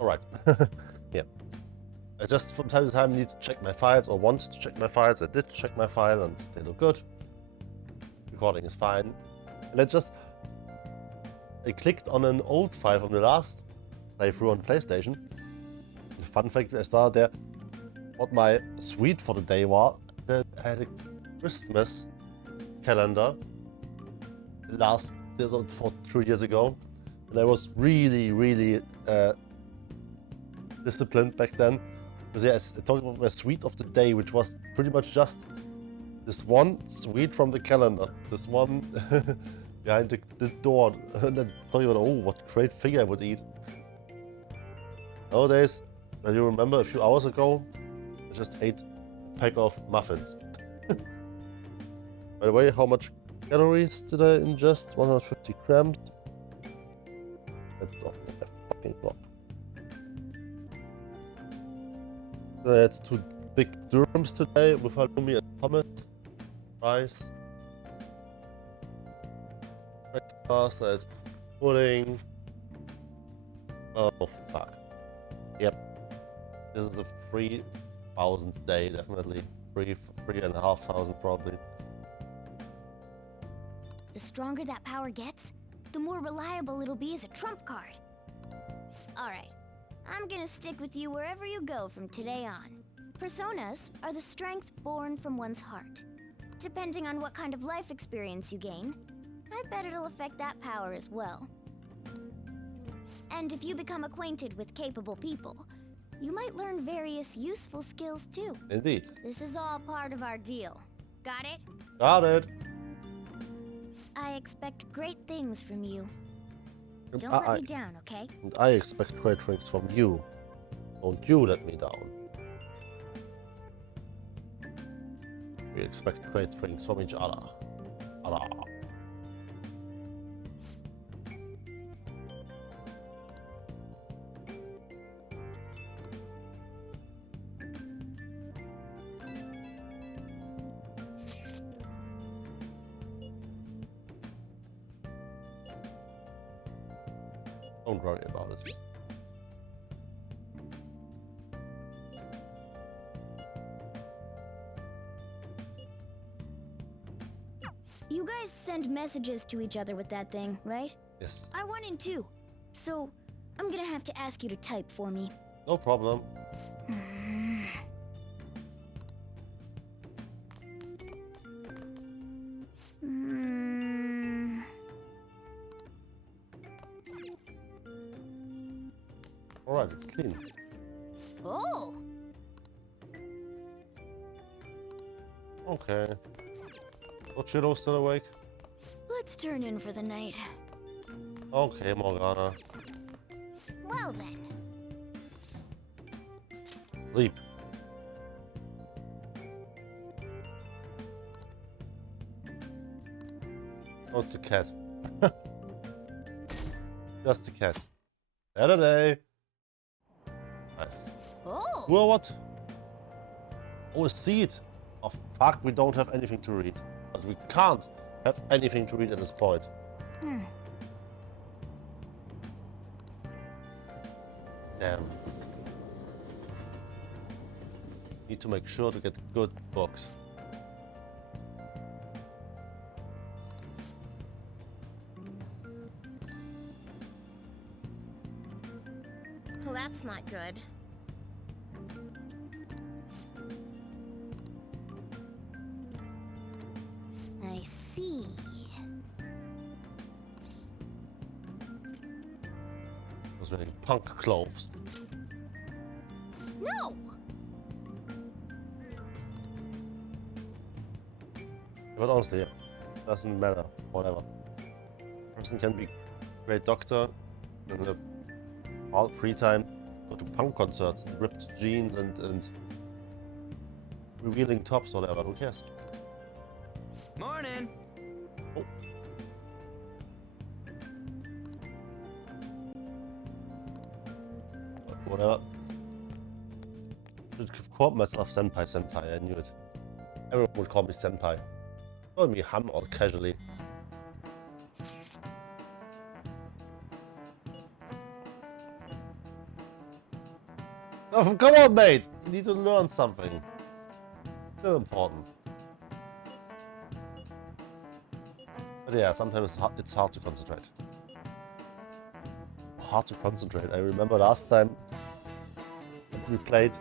Alright. Yeah. I just from time to time need to check my files or want to check my files. I did check my file and they look good. Recording is fine. And I clicked on an old file from the last playthrough on PlayStation. The fun fact I started there what my suite for the day was. I had a Christmas calendar for 2 years ago. And I was really disciplined back then. Because yeah, I talked about my suite of the day, which was pretty much just this one suite from the calendar. This one behind the door. And then talking about, oh, what great thing I would eat. Nowadays, when you remember a few hours ago, I just ate a pack of muffins. By the way, how much calories did I ingest? 150 grams. That's not a fucking block. I had 2 big durums today with halloumi and hummus, rice, breakfast, I had pudding. Oh fuck. Yep. This is a 3,000th day, definitely. 3,500 probably. The stronger that power gets, the more reliable it'll be as a trump card. Alright, I'm gonna stick with you wherever you go from today on. Personas are the strength born from one's heart. Depending on what kind of life experience you gain, I bet it'll affect that power as well. And if you become acquainted with capable people, you might learn various useful skills too. Indeed. This is all part of our deal. Got it? Got it. I expect great things from you. And Don't let me down, okay? And I expect great things from you. Don't you let me down. We expect great things from each other. Allah. Don't worry about it. You guys send messages to each other with that thing, right? Yes. I want in too. So, I'm gonna have to ask you to type for me. No problem. Alright, it's clean. Oh! Okay. Ochiro still awake? Let's turn in for the night. Okay, Morgana. Well then. Sleep. Oh, it's a cat. Just a cat. Saturday. Nice. Oh! Well, what? Oh, a seed. Oh, fuck, we don't have anything to read. But we can't have anything to read at this point. Damn. Need to make sure to get good books. Well, that's not good. I see. I was wearing punk clothes. No! But honestly, it doesn't matter. Whatever. Person can be great doctor in the all free time, go to punk concerts, and ripped jeans and revealing tops, whatever. Who cares? Morning. Oh. Whatever. Should have called myself senpai. I knew it. Everyone would call me senpai. Call me ham or casually. Oh, come on, mate! You need to learn something. Still important. But yeah, sometimes it's hard to concentrate. Hard to concentrate. I remember last time we played,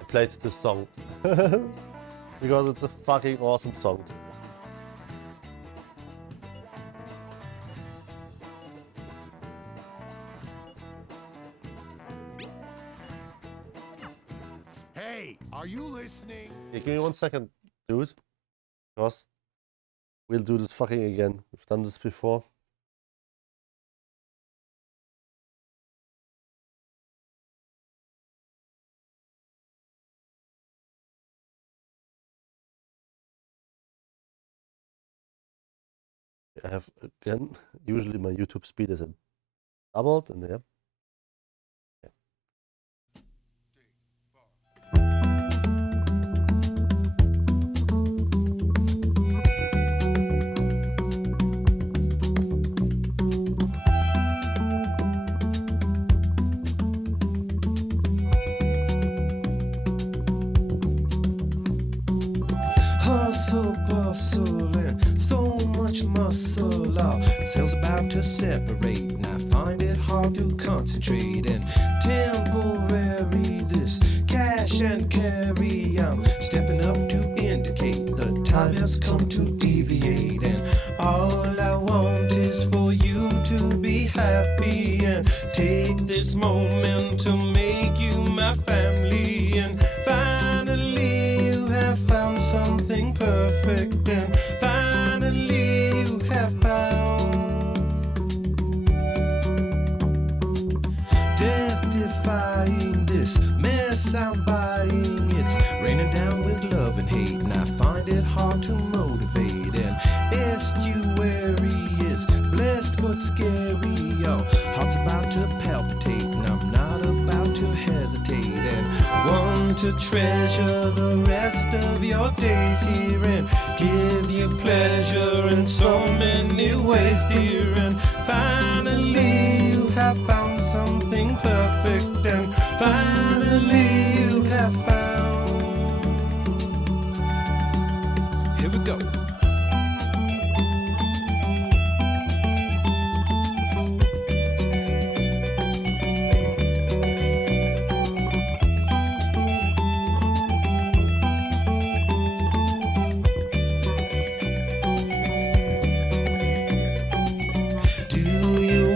I played this song. Because it's a fucking awesome song. Hey, are you listening? Yeah, give me 1 second, dude. Because we'll do this fucking again. We've done this before. I have, again, usually my YouTube speed is doubled, and yeah. Hustle, bustle, and so much muscle. Our cells about to separate, and I find it hard to concentrate. And temporary, this cash and carry. I'm stepping up to indicate the time has come to deviate. And all I want is for you to be happy and take this moment to make you my family. And finally, you have found something perfect, and finally you have found death-defying this mess I'm buying. It's raining down with love and hate, and I find it hard to motivate. And estuary is blessed but scary. Your heart's about to palpitate, and I'm not about to hesitate. And want to treasure the rest of your days here and give you pleasure in so many ways, dear. And finally you have found something perfect, and finally you have found. Here we go.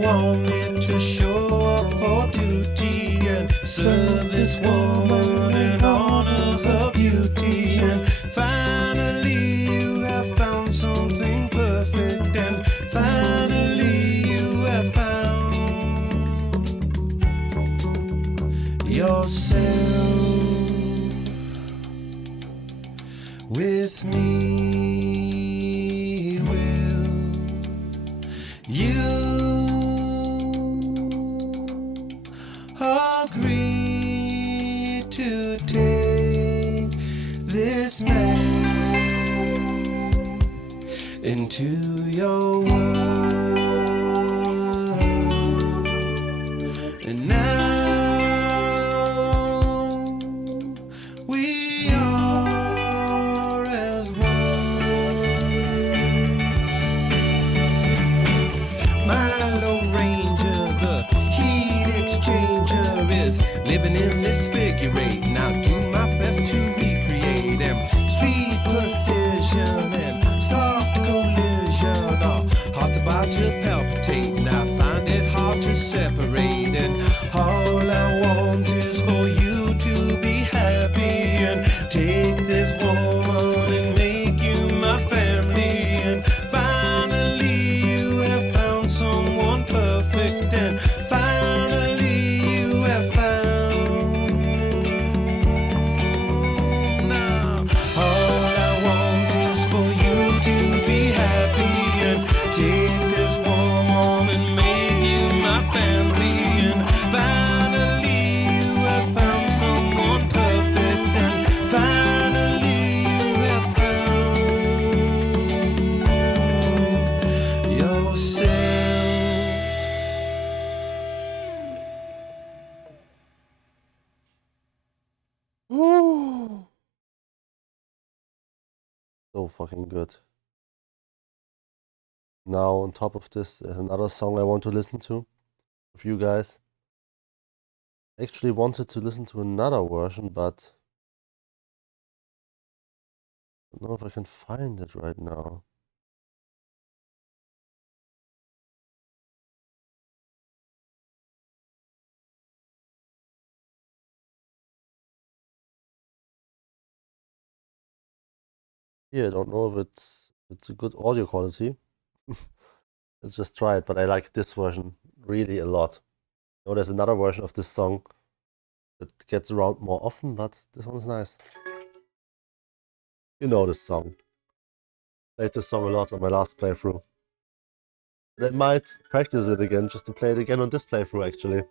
Want me to show up for duty and serve this woman and honor her beauty? And finally you have found something perfect, and finally you have found yourself with me. Will you agree to take this man into your world? And now we are as one. My Lone Ranger, the heat exchanger, is living in this figure eight. Now do my best to recreate them. Sweet precision and soft collision. Our hearts about so fucking good. Now, on top of this, there's another song I want to listen to with you guys. I actually wanted to listen to another version, but I don't know if I can find it right now. Yeah, I don't know if it's a good audio quality. Let's just try it, but I like this version really a lot. You know, there's another version of this song that gets around more often, but this one is nice. You know this song. Played this song a lot on my last playthrough. And I might practice it again just to play it again on this playthrough actually.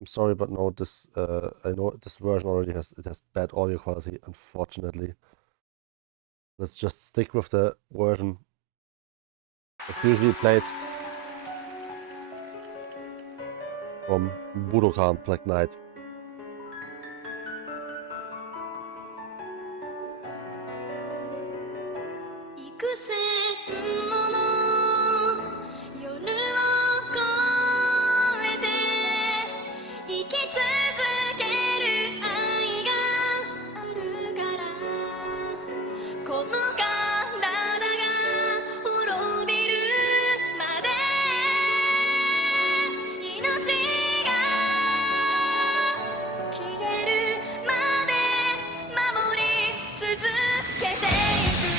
I'm sorry, but no, this I know this version already has bad audio quality, unfortunately. Let's just stick with the version that's usually played from Budokan Black Knight. 幾千もの夜を越えて生き続ける愛があるからこの体が滅びるまで命が消えるまで守り続けてゆく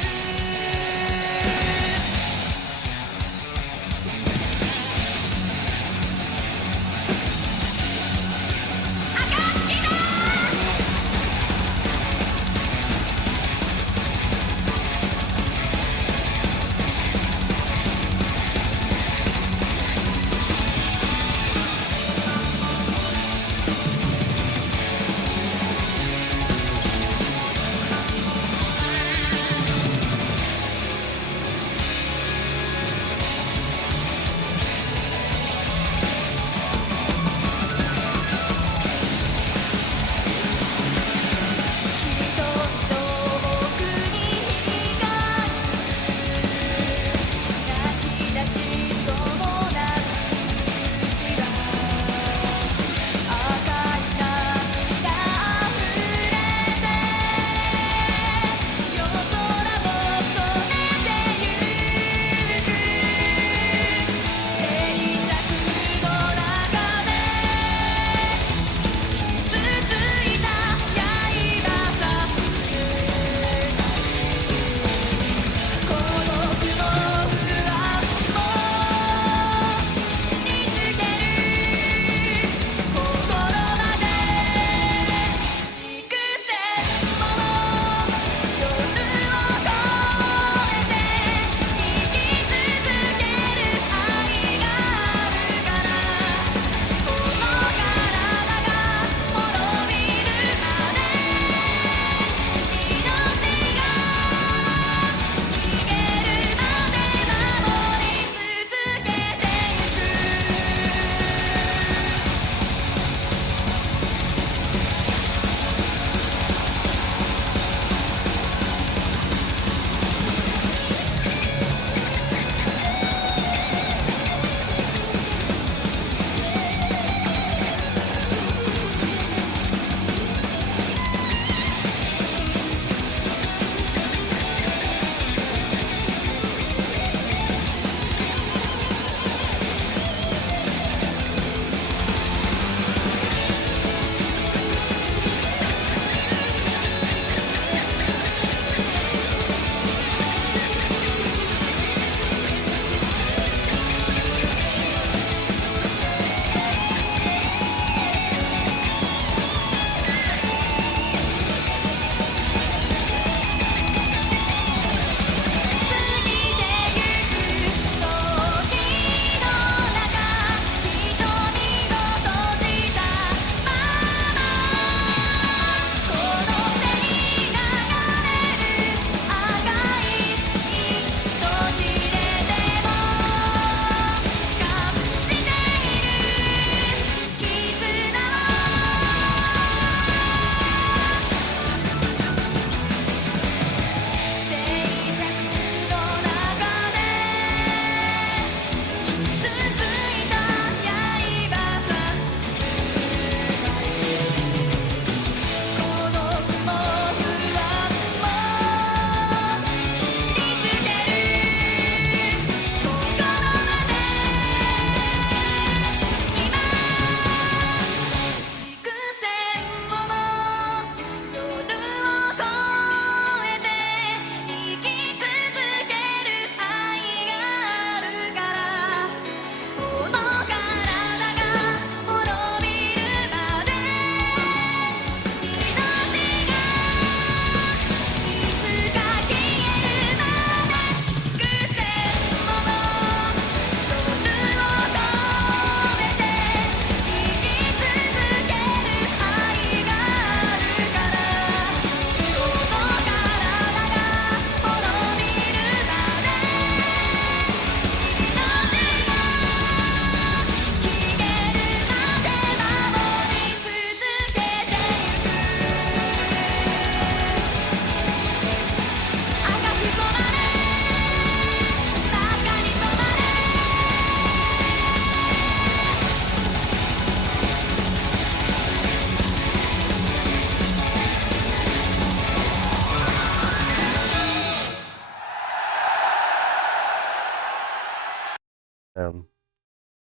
「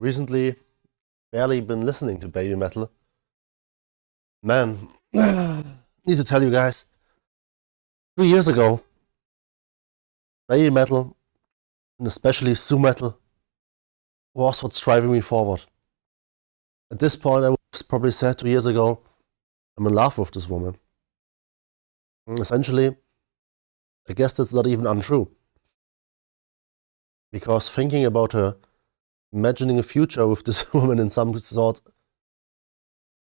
recently barely been listening to baby metal. Man, need to tell you guys, 2 years ago, baby metal, and especially Su metal, was what's driving me forward. At this point, I was probably said 2 years ago, I'm in love with this woman. And essentially, I guess that's not even untrue. Because thinking about her, imagining a future with this woman in some sort,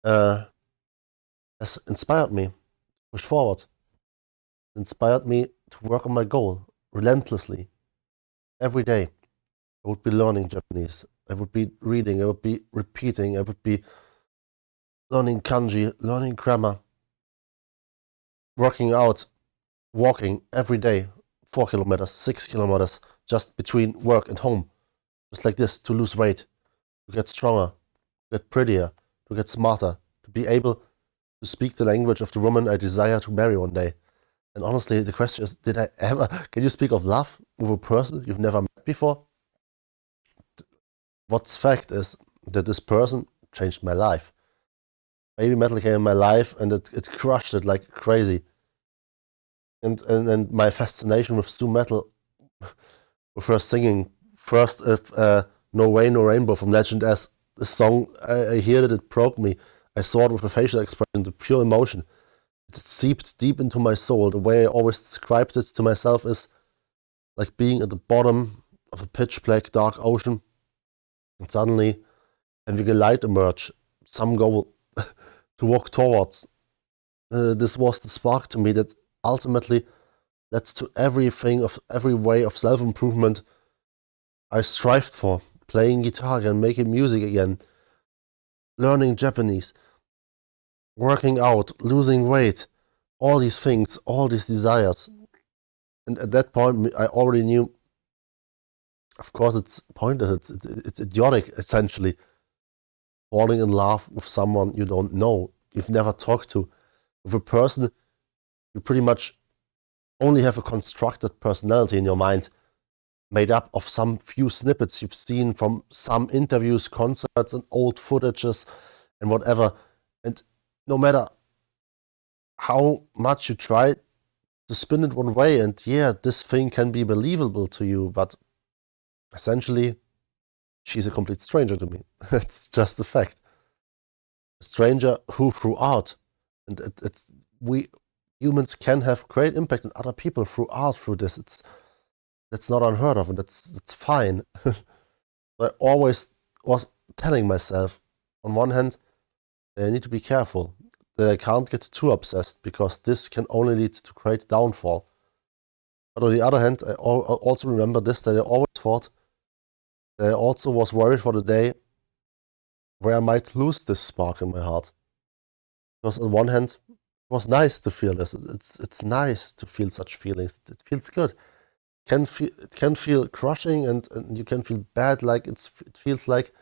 has inspired me to push forward. Inspired me to work on my goal relentlessly. Every day, I would be learning Japanese. I would be reading. I would be repeating. I would be learning kanji, learning grammar, working out, walking every day, 4 kilometers, 6 kilometers, just between work and home. Just like this, to lose weight, to get stronger, to get prettier, to get smarter, to be able to speak the language of the woman I desire to marry one day. And honestly, the question is, can you speak of love with a person you've never met before? What's fact is that this person changed my life. Baby metal came in my life and it crushed it like crazy. And my fascination with Su metal, with her singing first No Way, No Rainbow from Legend as the song, I heard it, it broke me. I saw it with a facial expression, the pure emotion. It seeped deep into my soul. The way I always described it to myself is like being at the bottom of a pitch black dark ocean and suddenly having a light emerge, some goal to walk towards. This was the spark to me that ultimately led to every way of self-improvement I strived for. Playing guitar again, making music again, learning Japanese, working out, losing weight, all these things, all these desires. And at that point, I already knew, of course, it's pointless, it's idiotic, essentially, falling in love with someone you don't know, you've never talked to, with a person you pretty much only have a constructed personality in your mind, made up of some few snippets you've seen from some interviews, concerts, and old footages, and whatever. And no matter how much you try to spin it one way, and yeah, this thing can be believable to you, but essentially, she's a complete stranger to me. It's just a fact. A stranger who through art, and we humans can have great impact on other people through art, through this. That's not unheard of, and that's fine. I always was telling myself, on one hand, I need to be careful, that I can't get too obsessed, because this can only lead to great downfall. But on the other hand, I also remember this, that I always thought that I also was worried for the day where I might lose this spark in my heart. Because on one hand, it was nice to feel this. It's nice to feel such feelings. It feels good. It can feel crushing, and you can feel bad, like it feels like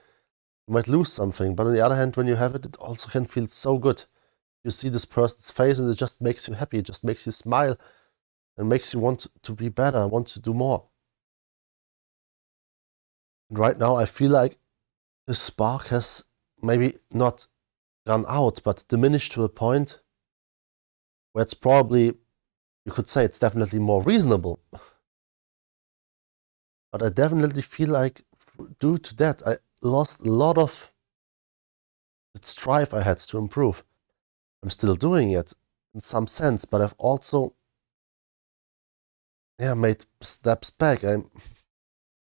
you might lose something. But on the other hand, when you have it, it also can feel so good. You see this person's face and it just makes you happy, it just makes you smile and makes you want to be better, want to do more. And right now I feel like the spark has maybe not gone out, but diminished to a point where it's probably, you could say it's definitely more reasonable. But I definitely feel like due to that, I lost a lot of the strive I had to improve. I'm still doing it in some sense, but I've also made steps back. I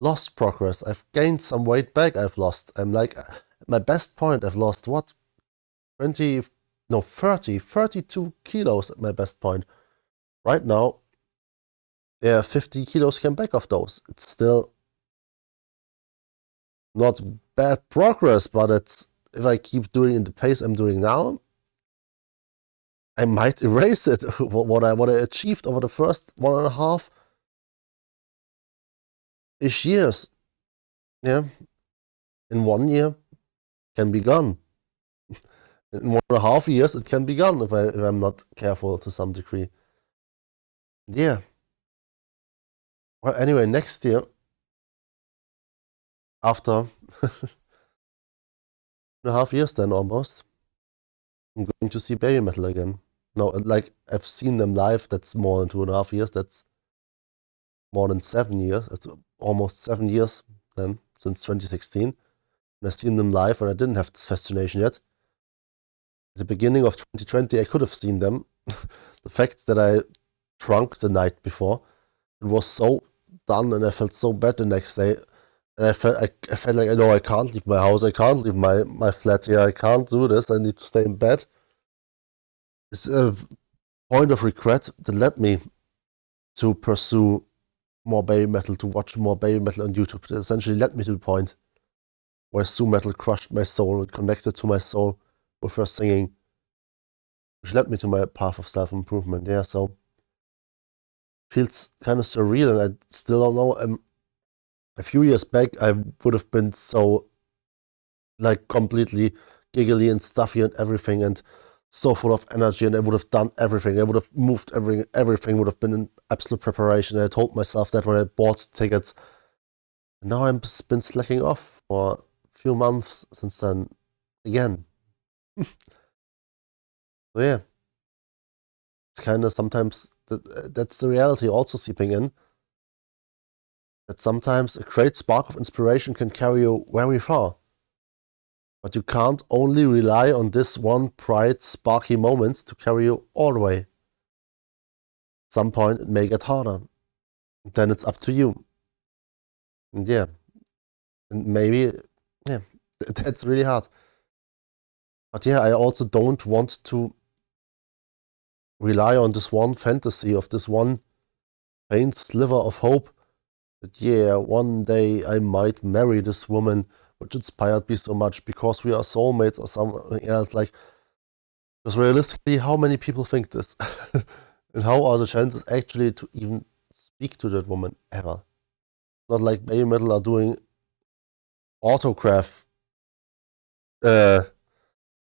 lost progress. I've gained some weight back. I've lost. I'm like at my best point. I've lost what? 32 kilos at my best point. Right now, 50 kilos came back of those. It's still not bad progress, but it's, if I keep doing in the pace I'm doing now, I might erase it. what I achieved over the first 1.5-ish years. Yeah. In 1 year can be gone. In 1.5 years it can be gone if I'm not careful to some degree. Yeah. Well, anyway, next year after 2.5 years then almost, I'm going to see Baby Metal again. No, like I've seen them live, that's more than 2.5 years, that's more than 7 years, it's almost 7 years then, since 2016. And I've seen them live and I didn't have this fascination yet. At the beginning of 2020, I could have seen them. The fact that I drunk the night before, it was so done and I felt so bad the next day. And I felt like, I know I can't leave my house, I can't leave my flat here, I can't do this, I need to stay in bed. It's a point of regret that led me to pursue more Baby Metal, to watch more Baby Metal on YouTube. It essentially led me to the point where Su Metal crushed my soul and connected to my soul with her singing, which led me to my path of self-improvement. Yeah, so feels kind of surreal, and I still don't know. A few years back, I would have been so like completely giggly and stuffy and everything, and so full of energy, and I would have done everything. I would have moved everything. Everything would have been in absolute preparation. I told myself that when I bought tickets. And now I've been slacking off for a few months since then again. So yeah, it's kind of sometimes that's the reality also seeping in. That sometimes a great spark of inspiration can carry you very far. But you can't only rely on this one bright, sparky moment to carry you all the way. At some point, it may get harder. And then it's up to you. And yeah, and maybe, yeah, that's really hard. But yeah, I also don't want to rely on this one fantasy of this one faint sliver of hope that, yeah, one day I might marry this woman, which inspired me so much because we are soulmates or something else. Like, because realistically, how many people think this? And how are the chances actually to even speak to that woman ever? Not like Baby Metal are doing autograph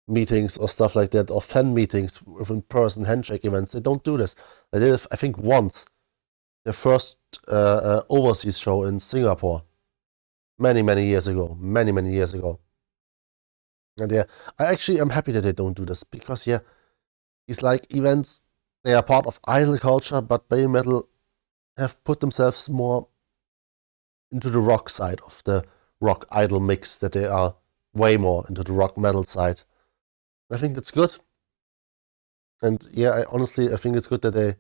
meetings or stuff like that, or fan meetings with in-person handshake events. They don't do this. They did it, I think, once. Their first overseas show in Singapore. Many years ago. Many years ago. And yeah, I actually am happy that they don't do this, because yeah, these like events, they are part of idol culture, but Baby Metal have put themselves more into the rock side of the rock idol mix, that they are way more into the rock metal side. I think that's good. And yeah, I think it's good that they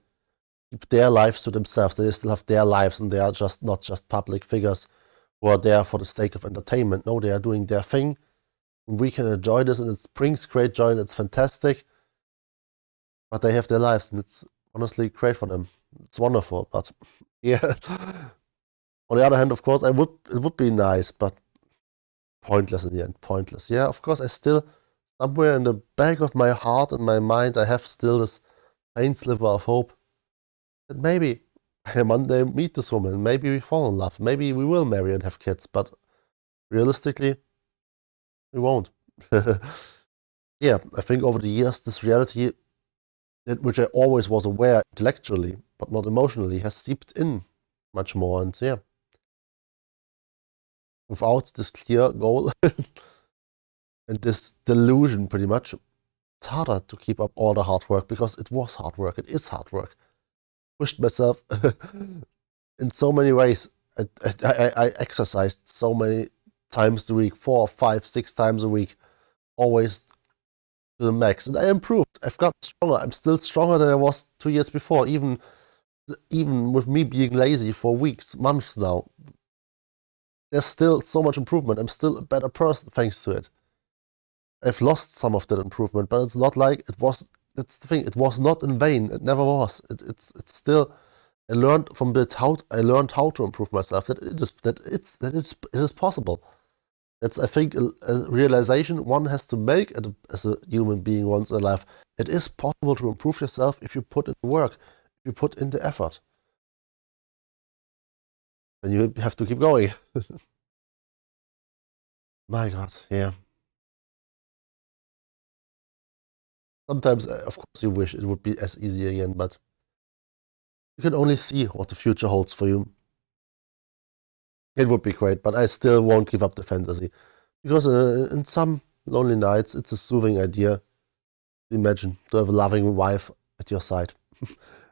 keep their lives to themselves. They still have their lives, and they are just not just public figures who are there for the sake of entertainment. No, they are doing their thing. We can enjoy this, and it brings great joy, and it's fantastic. But they have their lives, and it's honestly great for them. It's wonderful. But yeah, on the other hand, of course, it would be nice, but pointless in the end. Pointless. Yeah, of course, I still, somewhere in the back of my heart and my mind, I have still this faint sliver of hope that maybe I one day meet this woman. Maybe we fall in love. Maybe we will marry and have kids. But realistically, we won't. Yeah, I think over the years, this reality, which I always was aware intellectually, but not emotionally, has seeped in much more. And yeah, without this clear goal and this delusion, pretty much, it's harder to keep up all the hard work, because it was hard work. It is hard work. Pushed myself in so many ways. I exercised so many times a week, 4, 5, 6 times a week, always to the max. And I improved. I've got stronger. I'm still stronger than I was 2 years before, even with me being lazy for weeks, months now. There's still so much improvement. I'm still a better person thanks to it. I've lost some of that improvement, but it's not like it was. That's the thing. It was not in vain. It never was. It's still. I learned from it I learned how to improve myself. That it is possible. That's, I think, a realization one has to make as a human being once in life. It is possible to improve yourself if you put in the work, if you put in the effort. And you have to keep going. My God, yeah. Sometimes, of course, you wish it would be as easy again, but you can only see what the future holds for you. It would be great, but I still won't give up the fantasy. Because in some lonely nights, it's a soothing idea. Imagine to have a loving wife at your side.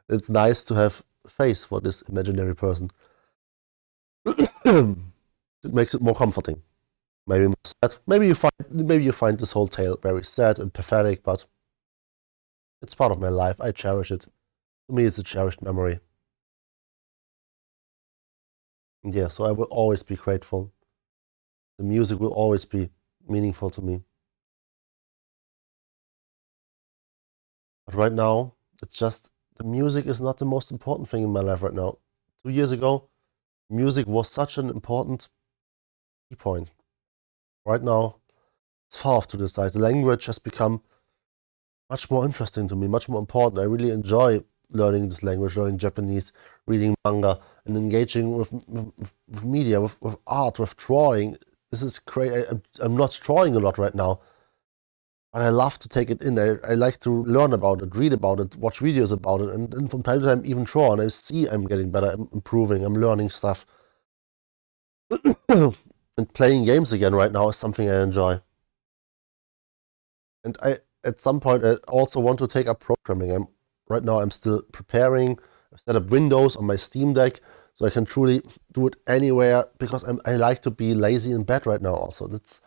It's nice to have face for this imaginary person. It makes it more comforting. Maybe more sad. Maybe you find this whole tale very sad and pathetic, but it's part of my life. I cherish it. To me, it's a cherished memory. And yeah, so I will always be grateful. The music will always be meaningful to me. But right now, it's just the music is not the most important thing in my life right now. 2 years ago, music was such an important key point. Right now, it's far off to the side. The language has become much more interesting to me, much more important. I really enjoy learning this language, learning Japanese, reading manga, and engaging with media, with art, with drawing. This is great. I'm not drawing a lot right now, but I love to take it in. I like to learn about it, read about it, watch videos about it, and from time to time even draw. And I see I'm getting better, I'm improving, I'm learning stuff. And playing games again right now is something I enjoy. And at some point, I also want to take up programming. Right now, I'm still preparing. I've set up Windows on my Steam Deck, so I can truly do it anywhere, because I like to be lazy in bed right now also. That's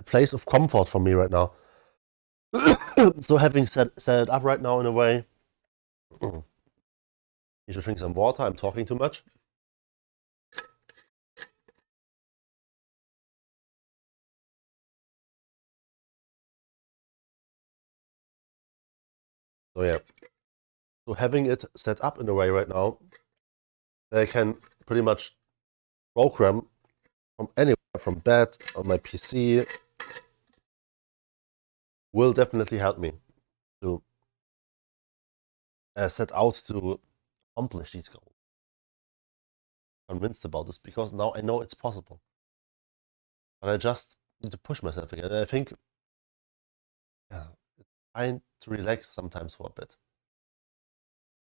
a place of comfort for me right now. So having set it up right now in a way, you should drink some water. I'm talking too much. So yeah, so having it set up in a way right now that I can pretty much program from anywhere, from bed, on my PC, will definitely help me to set out to accomplish these goals. I'm convinced about this because now I know it's possible. But I just need to push myself again. And I think it's fine to relax sometimes for a bit.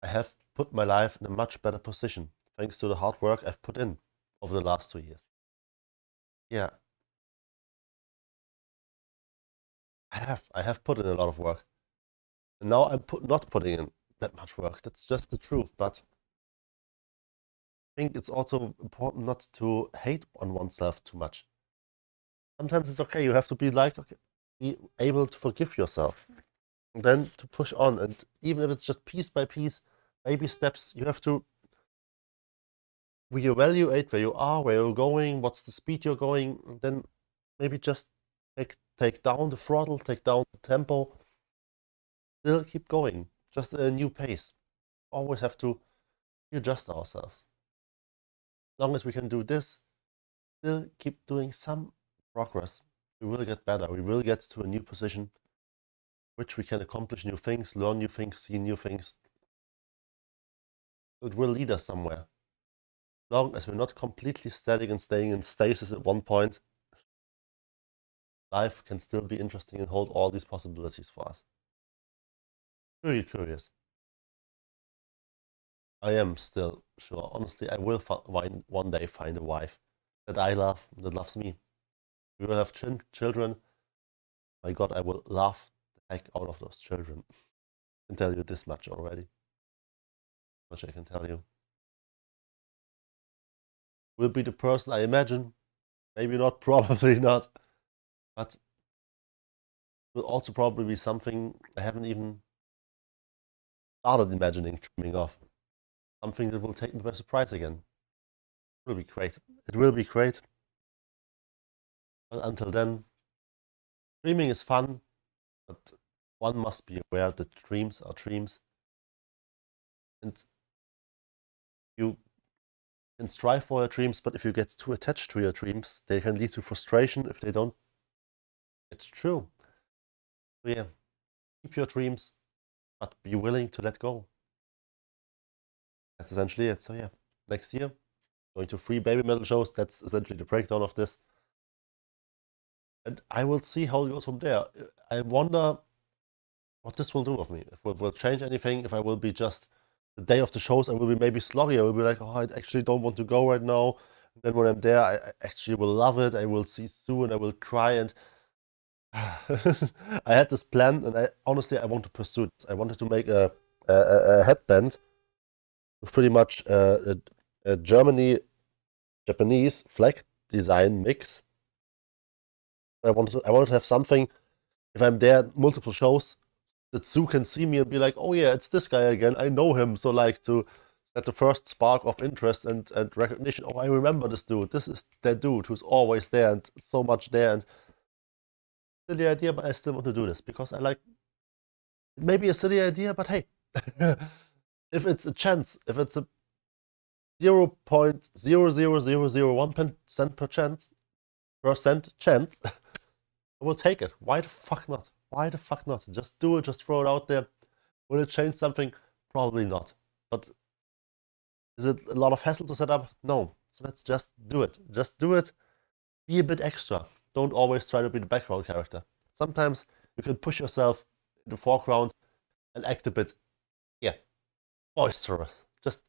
I have put my life in a much better position thanks to the hard work I've put in over the last 2 years. Yeah. I have put in a lot of work. And now I'm not putting in that much work. That's just the truth. But I think it's also important not to hate on oneself too much. Sometimes it's okay. You have to be able to forgive yourself. And then to push on. And even if it's just piece by piece, baby steps, you have to reevaluate where you are, where you're going, what's the speed you're going, and then maybe just take down the throttle, take down the tempo, still keep going, just at a new pace. Always have to readjust ourselves. As long as we can do this, still keep doing some progress, we will get better. We will get to a new position, which we can accomplish new things, learn new things, see new things. It will lead us somewhere. As long as we're not completely static and staying in stasis at one point, life can still be interesting and hold all these possibilities for us. Really curious. I am still sure. Honestly, I will one day find a wife that I love, that loves me. We will have children. My God, I will laugh the heck out of those children. I can tell you this much already. Much I can tell you. Will be the person I imagine. Maybe not, probably not. But will also probably be something I haven't even started imagining dreaming of. Something that will take me by surprise again. It will be great. It will be great. But until then, dreaming is fun, but one must be aware that dreams are dreams. And you can strive for your dreams, but if you get too attached to your dreams, they can lead to frustration if they don't get true. So yeah, keep your dreams, but be willing to let go. That's essentially it. So yeah, next year, going to 3 baby metal shows. That's essentially the breakdown of this. And I will see how it goes from there. I wonder what this will do with me. If it will change anything, if I will be just the day of the shows, I will be maybe sloggy. I will be like, oh, I actually don't want to go right now. Then when I'm there, I actually will love it. I will see soon. I will cry, and I had this plan, and I honestly want to pursue this. I wanted to make a headband with pretty much a Germany Japanese flag design mix. I wanted to have something. If I'm there at multiple shows, that Sue can see me and be like, "Oh yeah, it's this guy again. I know him." So like to set the first spark of interest and recognition. Oh, I remember this dude. This is that dude who's always there and so much there. And silly idea, but I still want to do this because I like. It may be a silly idea, but hey, if it's a chance, if it's a 0.00001% percent chance, I will take it. Why the fuck not? Why the fuck not? Just do it. Just throw it out there. Will it change something? Probably not. But is it a lot of hassle to set up? No. So let's just do it. Just do it. Be a bit extra. Don't always try to be the background character. Sometimes you can push yourself in the foreground and act a bit, yeah, boisterous. Just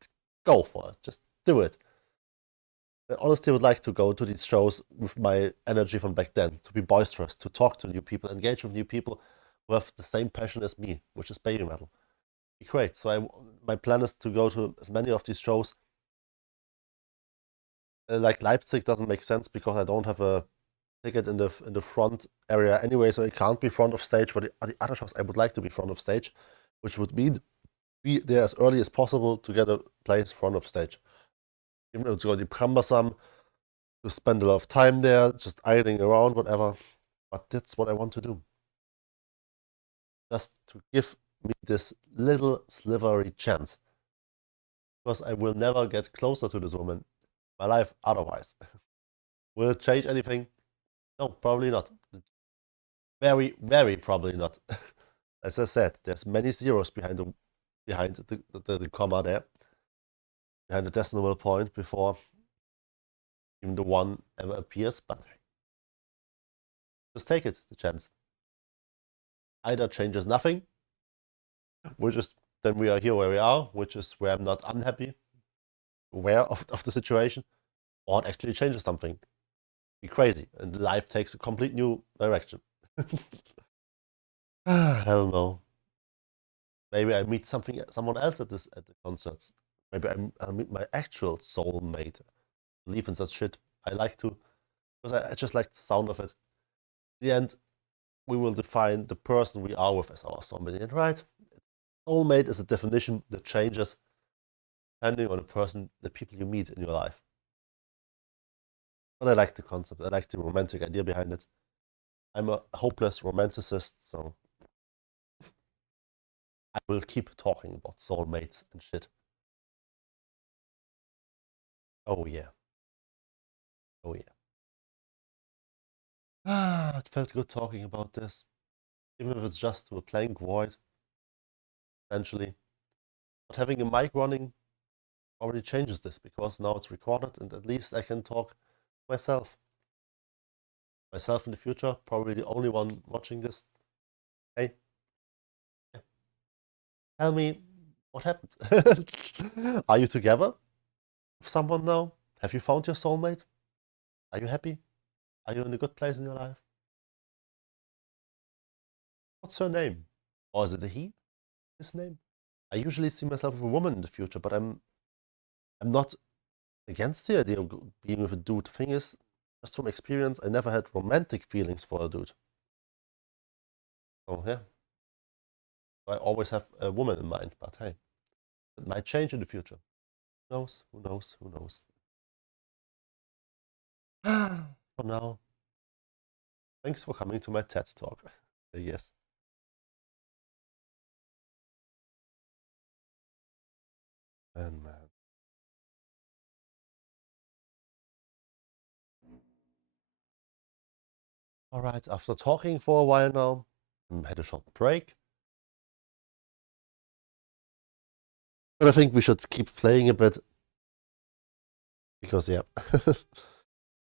go for it. Just do it. I honestly would like to go to these shows with my energy from back then, to be boisterous, to talk to new people, engage with new people who have the same passion as me, which is baby metal. Be great. So my plan is to go to as many of these shows. Like Leipzig doesn't make sense because I don't have a ticket in the front area anyway, so it can't be front of stage. But the other shows I would like to be front of stage, which would mean be there as early as possible to get a place front of stage. Even though it's going to be cumbersome to spend a lot of time there, just idling around, whatever. But that's what I want to do. Just to give me this little slivery chance. Because I will never get closer to this woman in my life otherwise. Will it change anything? No, probably not. Very, very probably not. As I said, there's many zeros behind the comma there. Behind the decimal point before even the one ever appears, but just take it, the chance. Either changes nothing, which is then we are here where we are, which is where I'm not unhappy, aware of the situation, or it actually changes something. Be crazy, and life takes a complete new direction. Hell no. Maybe I meet someone else at the concerts. Maybe I'll meet my actual soulmate. Believe in such shit. I like to, because I just like the sound of it. In the end, we will define the person we are with as our soulmate, right? Soulmate is a definition that changes depending on the people you meet in your life. But I like the concept. I like the romantic idea behind it. I'm a hopeless romanticist, so I will keep talking about soulmates and shit. Oh yeah. Oh yeah. It felt good talking about this. Even if it's just to a blank void, essentially. But having a mic running already changes this because now it's recorded and at least I can talk myself. Myself in the future, probably the only one watching this. Hey. Tell me what happened. Are you together with someone now? Have you found your soulmate? Are you happy? Are you in a good place in your life? What's her name? Or is it a he? His name? I usually see myself with a woman in the future, but I'm not against the idea of being with a dude. The thing is, just from experience, I never had romantic feelings for a dude. So yeah. I always have a woman in mind, but hey, it might change in the future. Who knows? Who knows? Who knows? For now, thanks for coming to my TED Talk. Yes. And man. All right, after talking for a while now, I had a short break. But I think we should keep playing a bit. Because, yeah.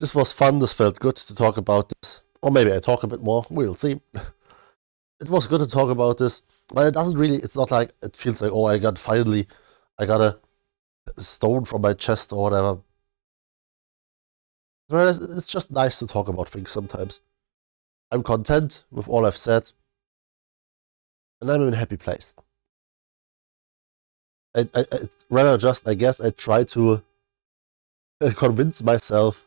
This was fun. This felt good to talk about this. Or maybe I talk a bit more. We'll see. It was good to talk about this. But it doesn't really, it's not like, it feels like, oh, I got a stone from my chest or whatever. It's just nice to talk about things sometimes. I'm content with all I've said, and I'm in a happy place. It's rather just, I guess, I try to convince myself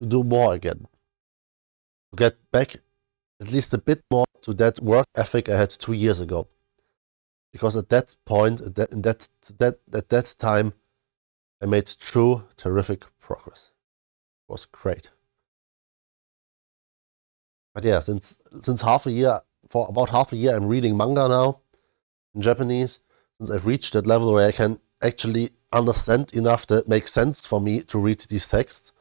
to do more again, to get back at least a bit more to that work ethic I had 2 years ago. Because at that point, at that time, I made true terrific progress. It was great. But yeah, since half a year, for about half a year, I'm reading manga now in Japanese. Since I've reached that level where I can actually understand enough that it makes sense for me to read these texts,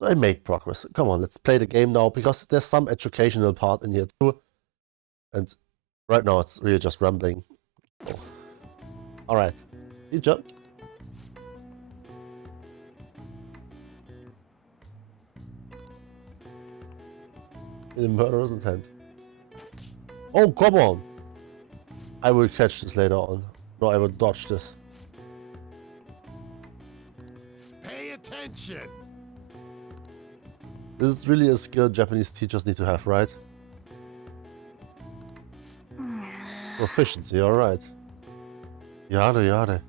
I made progress. Come on, let's play the game now, because there's some educational part in here too. And right now it's really just rambling. Alright, teacher. In a murderous intent. Oh, come on! I will catch this later on. No, I will dodge this. Pay attention. This is really a skill Japanese teachers need to have, right? Proficiency, alright. Yada yada.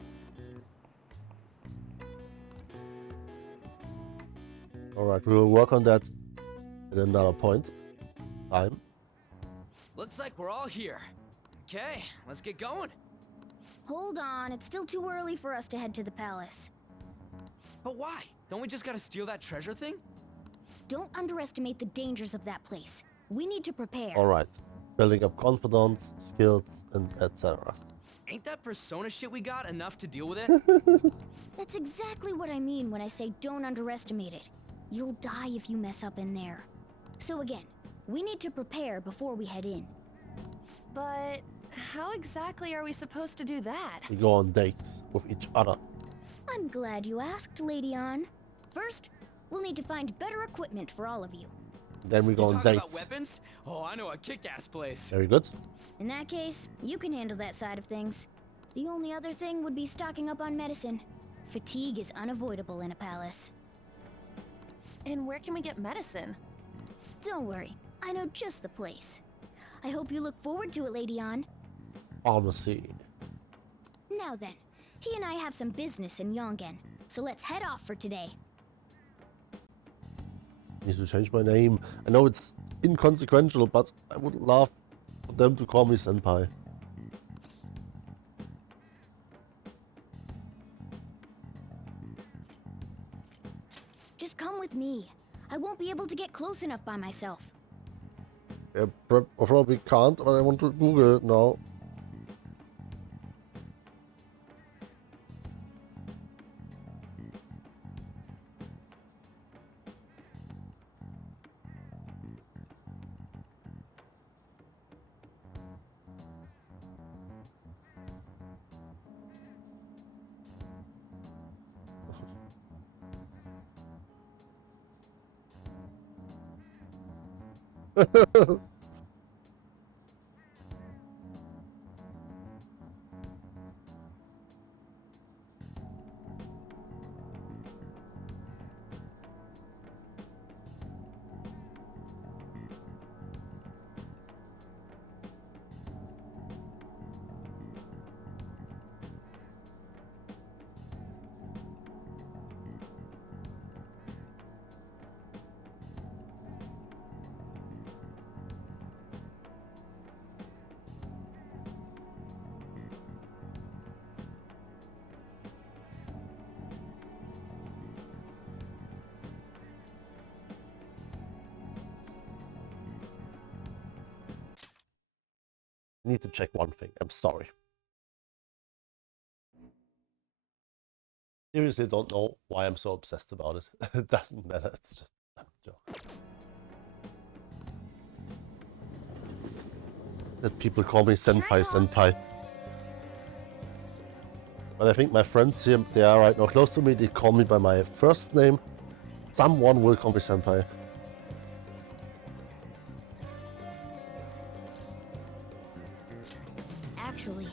Alright, we will work on that at another point. Time. Looks like we're all here. Okay, let's get going. Hold on, it's still too early for us to head to the palace. But why? Don't we just gotta steal that treasure thing? Don't underestimate the dangers of that place. We need to prepare. Alright. Building up confidence, skills, and etc. Ain't that persona shit we got enough to deal with it? That's exactly what I mean when I say don't underestimate it. You'll die if you mess up in there. So again, we need to prepare before we head in. But how exactly are we supposed to do that? We go on dates with each other. I'm glad you asked, Lady Ann. First, we'll need to find better equipment for all of you. Then we go You on talking about dates. weapons? Oh, I know a kick-ass place. Very good. In that case, you can handle that side of things. The only other thing would be stocking up on medicine. Fatigue is unavoidable in a palace. And where can we get medicine? Don't worry, I know just the place. I hope you look forward to it, Lady Ann. Pharmacy. Now then, he and I have some business in Yongen, so let's head off for today. Need to change my name. I know it's inconsequential, but I would love for them to call me Senpai. Just come with me. I won't be able to get close enough by myself. I probably can't, but I want to Google it now. Need to check one thing. I'm sorry. Seriously, don't know why I'm so obsessed about it. It doesn't matter. It's just a joke. That people call me senpai. But I think my friends here, they are right now close to me. They call me by my first name. Someone will call me senpai. Actually,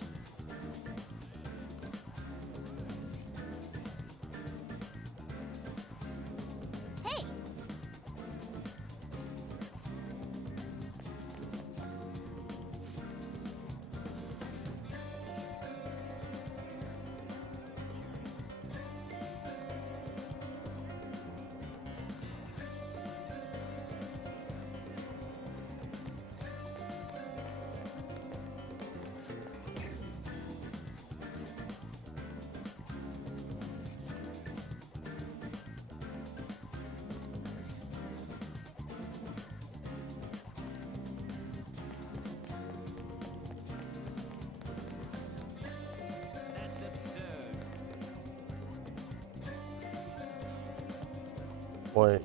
Wait.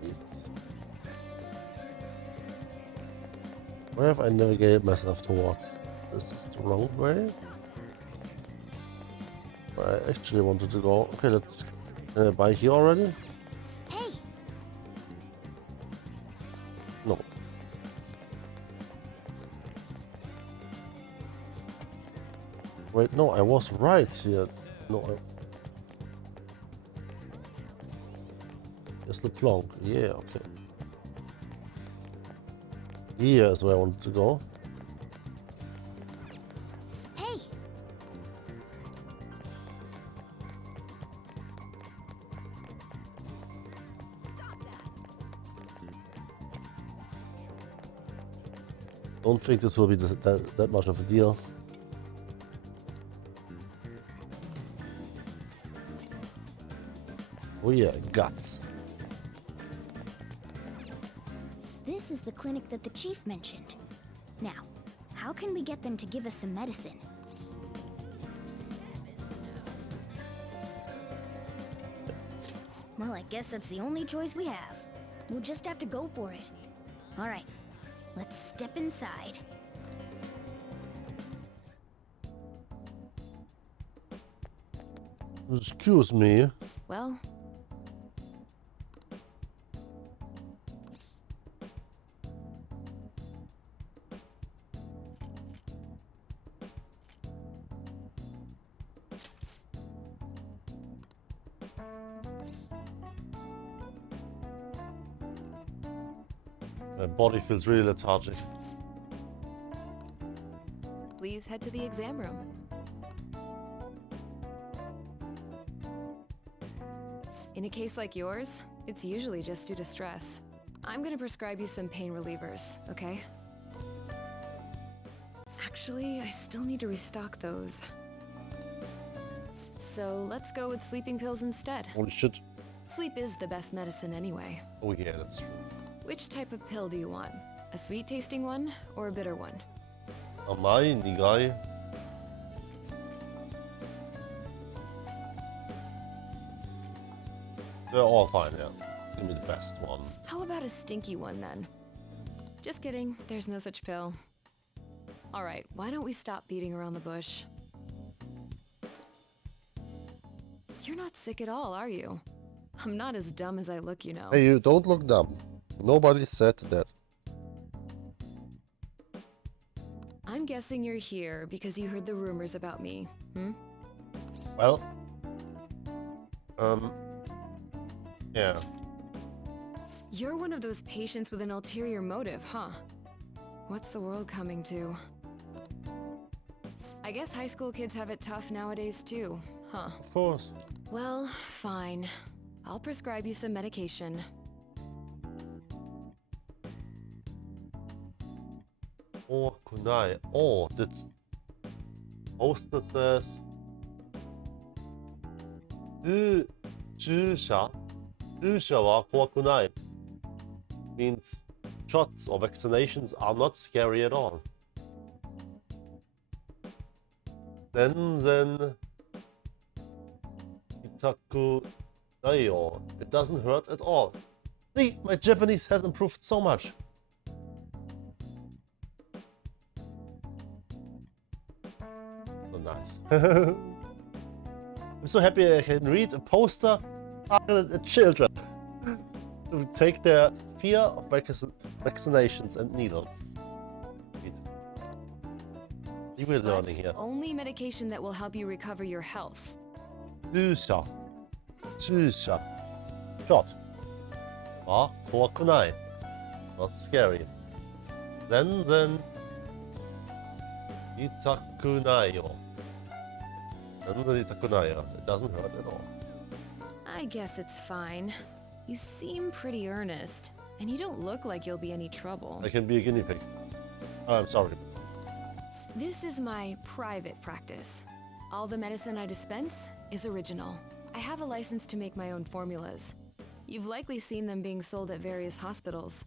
Where have I navigated myself towards? This is the wrong way. Where I actually wanted to go. Okay, let's buy here already. Hey, No. Wait, no, I was right here. No, it's the plonk. Yeah, okay. Here is where I wanted to go. hey. Don't think this will be that much of a deal. Oh yeah, guts. This is the clinic that the chief mentioned. Now, how can we get them to give us some medicine? Well, I guess that's the only choice we have. We'll just have to go for it. All right, let's step inside. Excuse me. Well, My body feels really lethargic. please head to the exam room. In a case like yours, it's usually just due to stress. I'm gonna prescribe you some pain relievers, okay? Actually, I still need to restock those. So let's go with sleeping pills instead. Holy shit. Sleep is the best medicine anyway. Oh yeah, that's true. Which type of pill do you want? A sweet tasting one or a bitter one? Am I the guy? They're all fine, yeah. Give me the best one. How about a stinky one then? Just kidding, there's no such pill. Alright, why don't we stop beating around the bush? You're not sick at all, are you? I'm not as dumb as I look, you know. Hey, you don't look dumb. Nobody said that. I'm guessing you're here because you heard the rumors about me, hmm? Well, yeah. You're one of those patients with an ulterior motive, huh? What's the world coming to? I guess high school kids have it tough nowadays too, huh? Of course. Well, fine. I'll prescribe you some medication. Or kunai. Oh, this poster says 注射は怖くない means shots or vaccinations are not scary at all. Then itaku nayo. It doesn't hurt at all. See, my Japanese has improved so much. So nice. I'm so happy I can read a poster targeted at children to take their fear of vaccinations and needles. We're learning But here. only medication that will help you recover your health. 注射 shot は怖くない not scary 全然痛くないよ全然痛くないよ it doesn't hurt at all. I guess it's fine. You seem pretty earnest, and you don't look like you'll be any trouble. I can be a guinea pig. Oh, I'm sorry. This is my private practice. All the medicine I dispense is original. I have a license to make my own formulas. You've likely seen them being sold at various hospitals.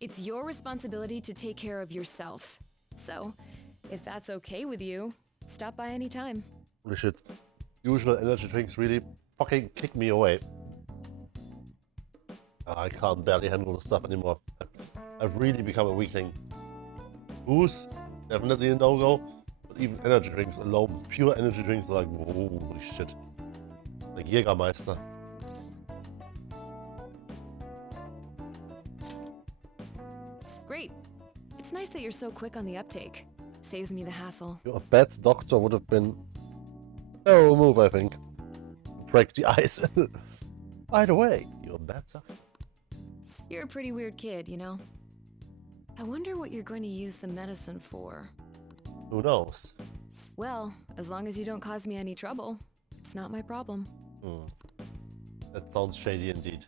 It's your responsibility to take care of yourself. So, if that's okay with you, stop by anytime. Holy shit. Usual energy drinks really fucking kick me away. I can't barely handle the stuff anymore. I've really become a weakling. Booze, definitely a no-go. But even energy drinks alone, pure energy drinks are like, holy shit. Like Jägermeister. Great. It's nice that you're so quick on the uptake. Saves me the hassle. A bad doctor would have been a terrible move, I think. Break the ice. By the way, you're a bad doctor. You're a pretty weird kid, you know? I wonder what you're going to use the medicine for. Who knows? Well, as long as you don't cause me any trouble, it's not my problem. That sounds shady indeed.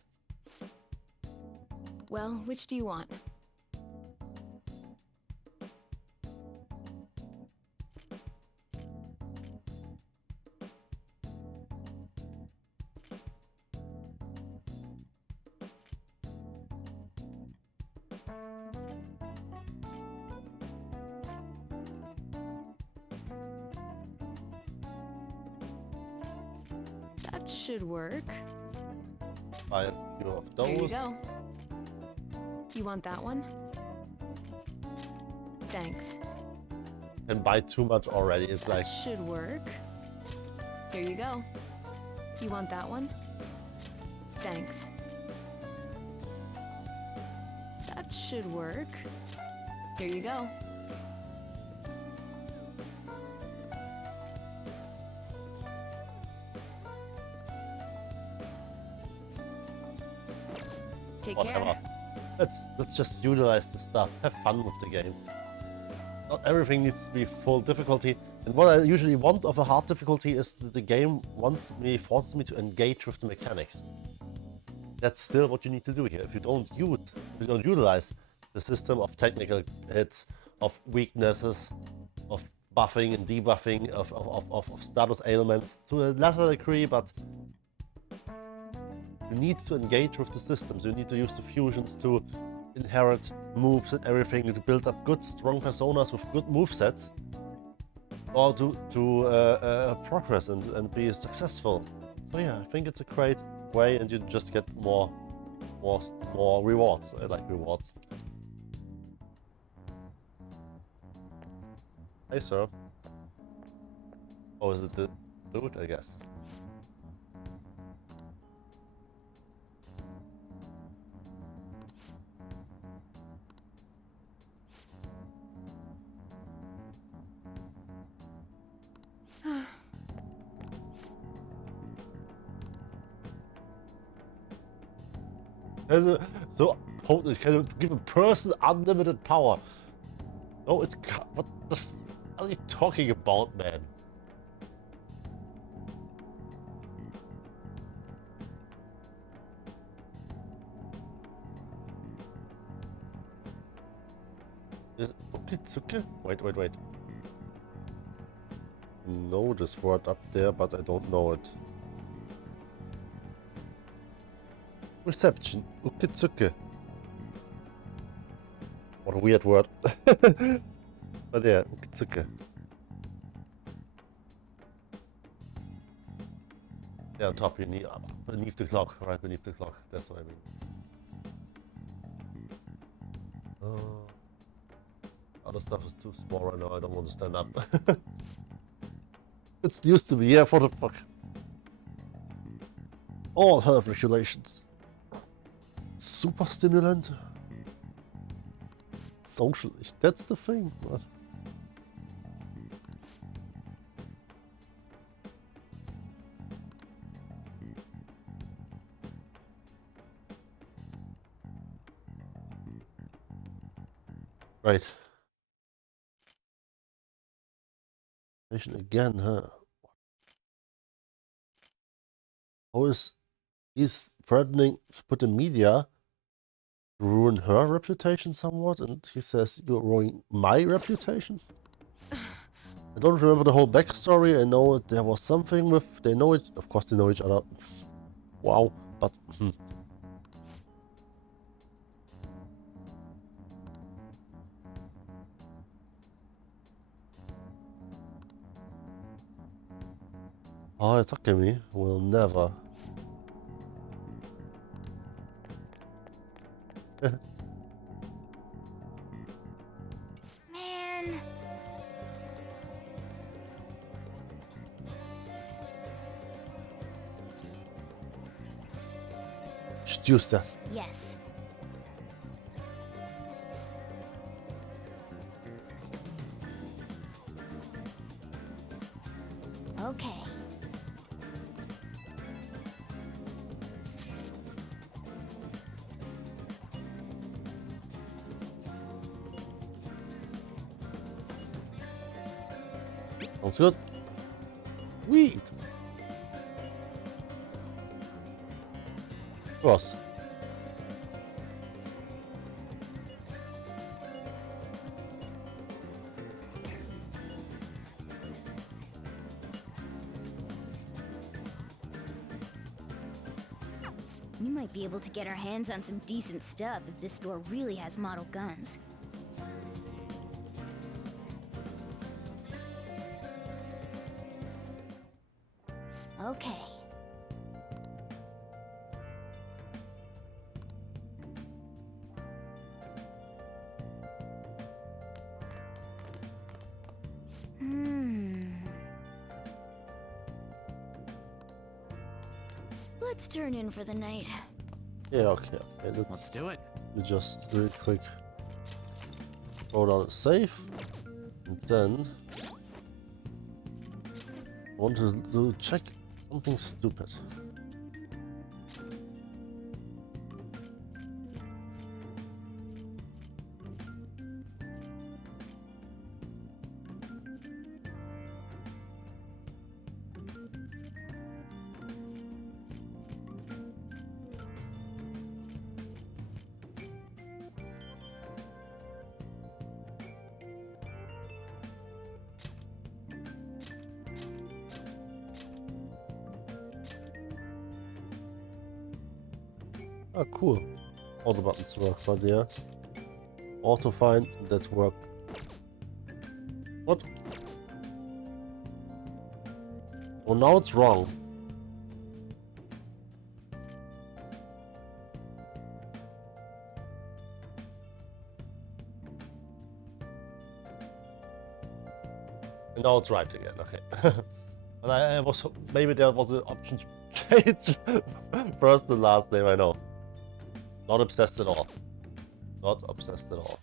Well, which do you want? That should work. Buy a few of those. Here you go. You want that one? Thanks. And buy too much already. It's That like, should work. Here you go. You want that one? Thanks. That should work. Here you go. Take whatever. care. Let's just utilize the stuff. Have fun with the game. Not everything needs to be full difficulty. And what I usually want of a hard difficulty is that the game forces me to engage with the mechanics. That's still what you need to do here. If you don't utilize the system of technical hits, of weaknesses, of buffing and debuffing, of status ailments to a lesser degree, but you need to engage with the systems. You need to use the fusions to inherit moves and everything, to build up good, strong personas with good movesets, or to progress and be successful. So yeah, I think it's a great way, and you just get more rewards. I like rewards. Hey, sir. Oh, is it the dude? I guess. So potent, can you give a person unlimited power? No, it can't. What the f are you talking about, man? Is Ukitsuki? Wait. No, this word up there, but I don't know it. Reception. Ukitsuki. What a weird word. But yeah, Ukitsuki. Yeah, on top you need beneath the clock, right beneath the clock. That's what I mean. Other stuff is too small right now. I don't want to stand up. It's used to be. Yeah, for the fuck. All health regulations. Super stimulant. Socially. That's the thing. What? Right. Again, huh? How is he's threatening to put the media to ruin her reputation somewhat, and he says you're ruining my reputation? I don't remember the whole backstory. I know there was something with they know it. Of course, they know each other. Wow, but. Oh, Takemi will never. Man. Should use that. Yes. Okay. Sounds good. Sweet. Cross. We might be able to get our hands on some decent stuff if this store really has model guns. Okay. Let's turn in for the night. Yeah, okay. Let's do it. We just do it quick. Throw down a safe. And then I want to check something stupid. Ah, cool. All the buttons work, but yeah. Auto find that work. What? Oh, now it's wrong. And now it's right again, okay. And I was, maybe there was an option to change first and last name, I know. Not obsessed at all. Not obsessed at all.